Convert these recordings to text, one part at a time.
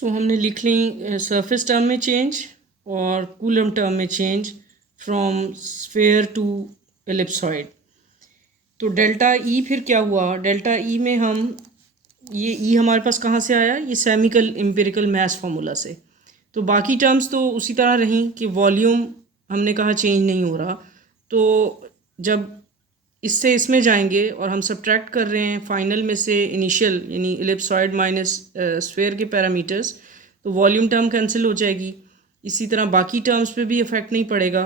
सो हमने लिख ली सरफेस टर्म में चेंज और कूलम टर्म में change from sphere to ellipsoid. तो डेल्टा ई फिर क्या हुआ, डेल्टा ई में हम ये ई हमारे पास कहाँ से आया, ये सेमिकल एम्पिरिकल मैथ फार्मूला से। तो बाकी टर्म्स तो उसी तरह रहीं कि वॉल्यूम हमने कहा चेंज नहीं हो रहा। तो जब इससे इसमें जाएंगे और हम सब्ट्रैक्ट कर रहे हैं फाइनल में से इनिशियल यानी एलिप्सॉइड माइनस स्फेयर के पैरामीटर्स, तो वॉल्यूम टर्म कैंसिल हो जाएगी। इसी तरह बाकी टर्म्स पे भी इफ़ेक्ट नहीं पड़ेगा।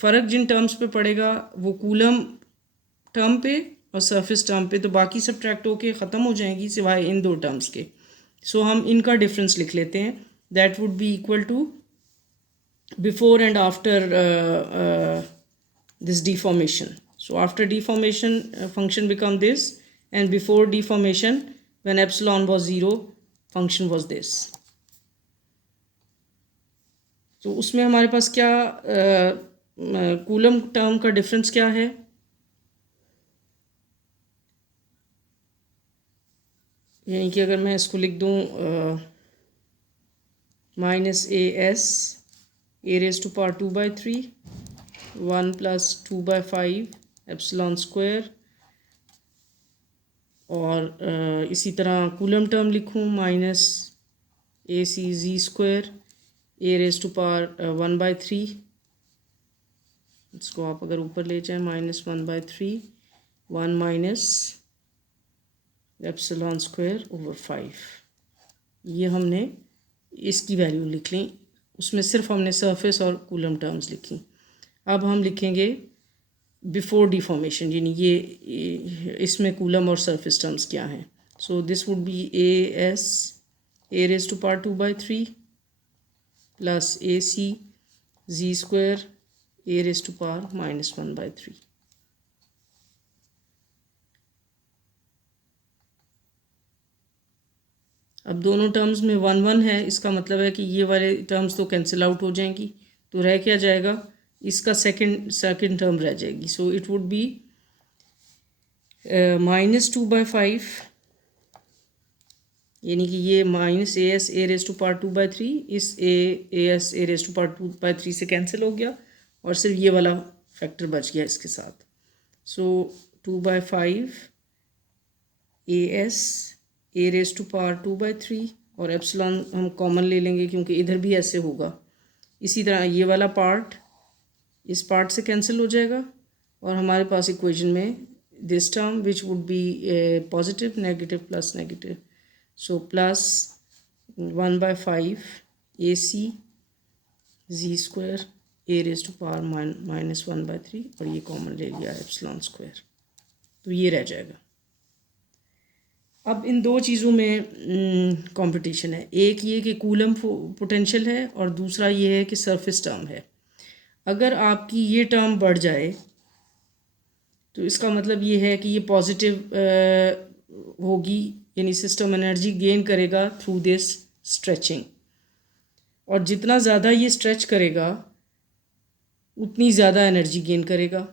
फ़र्क जिन टर्म्स पे पड़ेगा वो कूलम टर्म पे और सरफेस टर्म पे, तो बाकी सब्ट्रैक्ट होके ख़त्म हो जाएंगी सिवाय इन दो टर्म्स के। सो हम इनका डिफरेंस लिख लेते हैं, that would be equal to before and after this deformation. So after deformation function become this, and before deformation when epsilon was 0 function was this. तो उसमें हमारे पास क्या कूलम टर्म का डिफरेंस क्या है, यानी कि अगर मैं इसको लिख दूँ minus A S A raise to power 2/3 1 + 2/5 epsilon square, और इसी तरह कूलम टर्म लिखूँ minus A C G square A raise to power 1/3, इसको आप अगर ऊपर ले जाएं -1/3 1 माइनस एप्सिलॉन स्क्वायर ओवर 5। ये हमने इसकी वैल्यू लिख ली, उसमें सिर्फ हमने सरफेस और कूलम टर्म्स लिखी। अब हम लिखेंगे बिफोर डिफॉर्मेशन, यानी ये इसमें कूलम और सरफेस टर्म्स क्या हैं। So this would be A S A raise to power 2/3 plus A C G square A raise to power -1/3। अब दोनों टर्म्स में 1 1 है, इसका मतलब है कि ये वाले टर्म्स तो कैंसिल आउट हो जाएंगी, तो रह क्या जाएगा, इसका सेकंड टर्म रह जाएगी। सो इट वुड बी -2/5, यानी कि ये minus A S A raise to power 2/3 इस A S A raise to power 2/3 से कैंसिल हो गया और सिर्फ ये वाला फैक्टर बच गया इसके साथ। So 2/5 A S A raise to power 2/3 और एप्सिलॉन हम कॉमन ले लेंगे क्योंकि इधर भी ऐसे होगा। इसी तरह ये वाला पार्ट इस पार्ट से कैंसिल हो जाएगा और हमारे पास इक्वेशन में this term which would be positive negative plus negative, so plus 1/5 A C G square A raise to power -1/3 और ये कॉमन ले लिया एप्सिलॉन स्क्वायर, तो ये रह जाएगा। अब इन दो चीज़ों में कंपटीशन है, एक ये कि कूलम पोटेंशियल है और दूसरा ये है कि सरफेस टर्म है। अगर आपकी ये टर्म बढ़ जाए तो इसका मतलब ये है कि ये पॉजिटिव होगी, यानी सिस्टम एनर्जी गेन करेगा थ्रू दिस स्ट्रेचिंग, और जितना ज़्यादा ये स्ट्रेच करेगा उतनी ज़्यादा एनर्जी गेन करेगा।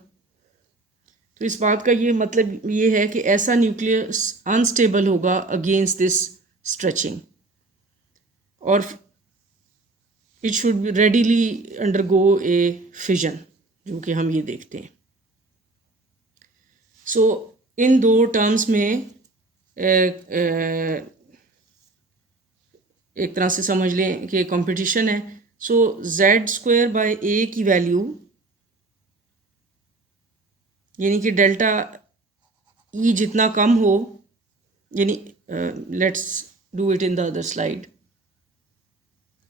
तो इस बात का ये मतलब ये है कि ऐसा न्यूक्लियस अनस्टेबल होगा अगेंस्ट दिस स्ट्रेचिंग, और it should readily undergo A fission, जो कि हम ये देखते हैं। सो इन दो टर्म्स में एक तरह से समझ लें कि कंपटीशन है। सो z² a की वैल्यू, यानी कि डेल्टा ई जितना कम हो, यानी let's do it in the other slide.